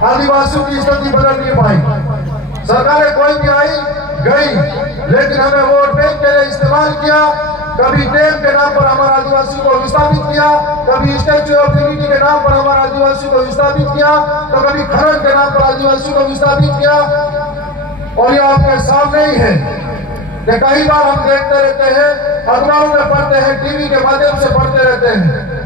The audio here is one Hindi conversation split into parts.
आदिवासियों की स्थिति बदल नहीं पाई। सरकारें कोई भी आई गई, लेकिन हमें वोट बैंक के लिए इस्तेमाल किया। कभी डैम के नाम पर हमारे आदिवासियों को विस्थापित किया, कभी स्टैच्यू ऑफ यूनिटी के नाम पर हमारे आदिवासियों को विस्थापित किया, तो कभी खनन के नाम पर आदिवासियों को विस्थापित किया। और ये आपके सामने ही है कि कई बार हम देखते रहते हैं, अखबारों में पढ़ते हैं, टीवी के माध्यम से पढ़ते रहते हैं,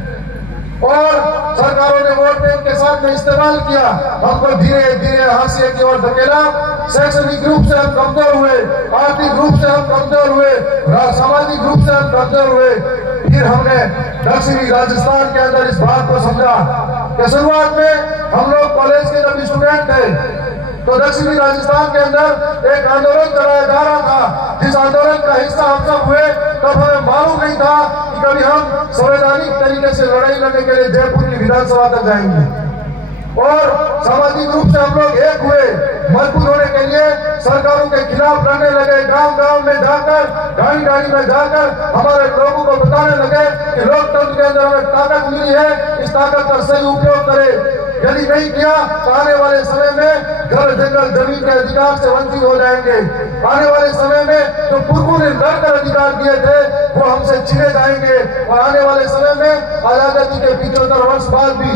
और सरकारों ने वोट बैंक के साथ में इस्तेमाल किया। हमको धीरे धीरे हाशिए की ओर धकेला। शैक्षणिक रूप से हम कमजोर हुए, आर्थिक रूप से हम कमजोर हुए, सामाजिक रूप से हम कमजोर हुए। फिर हमने दक्षिणी राजस्थान के अंदर इस बात को समझा कि शुरुआत में हम लोग कॉलेज के जब स्टूडेंट थे तो दक्षिणी राजस्थान के अंदर एक आंदोलन चलाया जा रहा था, जिस आंदोलन का हिस्सा हम सब हुए। तब हमें मालूम नहीं था कि कभी हम संवैधानिक तरीके से लड़ाई लड़ने के लिए जयपुर की विधानसभा तक जाएंगे, और सामाजिक रूप से हम लोग एक हुए, मजबूत होने के लिए सरकारों के खिलाफ लड़ने लगे। गांव गांव में जाकर, गाड़ी गाड़ी में जाकर हमारे लोगों को बताने लगे कि लोकतंत्र के अंदर हमें ताकत मिली है, इस ताकत का सही उपयोग करें। यदि नहीं किया तो आने वाले समय में घर जंगल जमीन के अधिकार से वंचित हो जाएंगे। आने वाले समय में जो पुरखों ने लड़कर अधिकार दिए थे वो हमसे छीने जाएंगे, और आने वाले समय में आजादी के 75 वर्ष बाद भी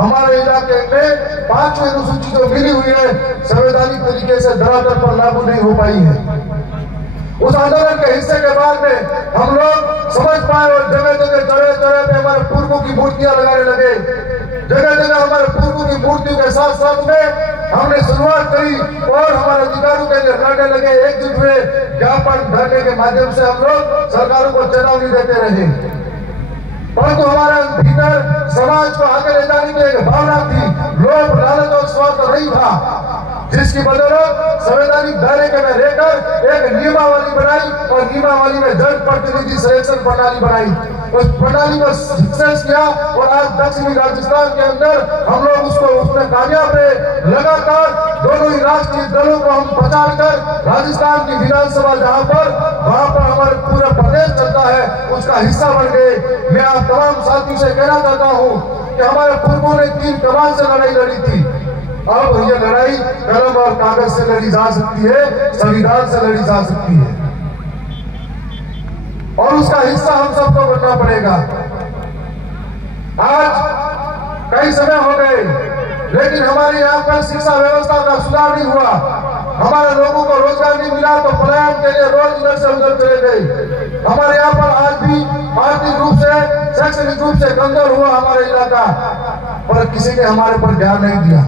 हमारे इलाके में 5वीं अनुसूची जो मिली हुई है संवैधानिक तरीके से धरातल पर लागू नहीं हो पाई है। उस आंदोलन के हिस्से के बाद में हम लोग समझ पाए, और जगह जगह जगह जगह पे हमारे पुरखों की मूर्तियां लगाने लगे। जगह जगह हमारे पुरखों की मूर्तियों के साथ साथ में हमने शुरुआत करी और हमारे अधिकारों के लिए लड़ने लगे। एकजुट हुए, ज्ञापन धरने के माध्यम से हम लोग सरकारों को चेतावनी देते रहे, परंतु हमारे भीतर समाज को आगे ले जाने की एक भावना थी, लोभ लालच और स्वार्थ नहीं था, जिसकी बदौलत संवैधानिक दायरे के में रहकर एक नियमावली बनाई, और नियमावली में जन प्रतिनिधि सिलेक्शन प्रणाली बनाई। उस प्रणाली को सक्सेस किया, और आज दक्षिणी राजस्थान के अंदर हम लोग उसमें कामयाब रहे। लगातार दोनों ही राष्ट्रीय दलों को हम प्रचार कर राजस्थान की विधानसभा जहां पर वहां पर हमारे पूरा प्रदेश चलता है, उसका हिस्सा बन गए। मैं आप तमाम साथियों से कहना चाहता हूँ कि हमारे पूर्वों ने 3 कमान से लड़ाई लड़ी थी, अब ये लड़ाई कलम और कागज से लड़ी जा सकती है, संविधान से लड़ी जा सकती है, और उसका हिस्सा हम सबको बनना पड़ेगा। आज कई समय हो गए, लेकिन हमारे यहाँ पर शिक्षा व्यवस्था का सुधार नहीं हुआ। हमारे लोगों को रोजगार नहीं मिला तो पलायन के लिए रोज इधर से उधर चले गए। हमारे यहाँ पर आज भी आर्थिक रूप से, शैक्षणिक रूप से कमजोर हुआ हमारा इलाका, पर किसी ने हमारे पर ध्यान नहीं दिया।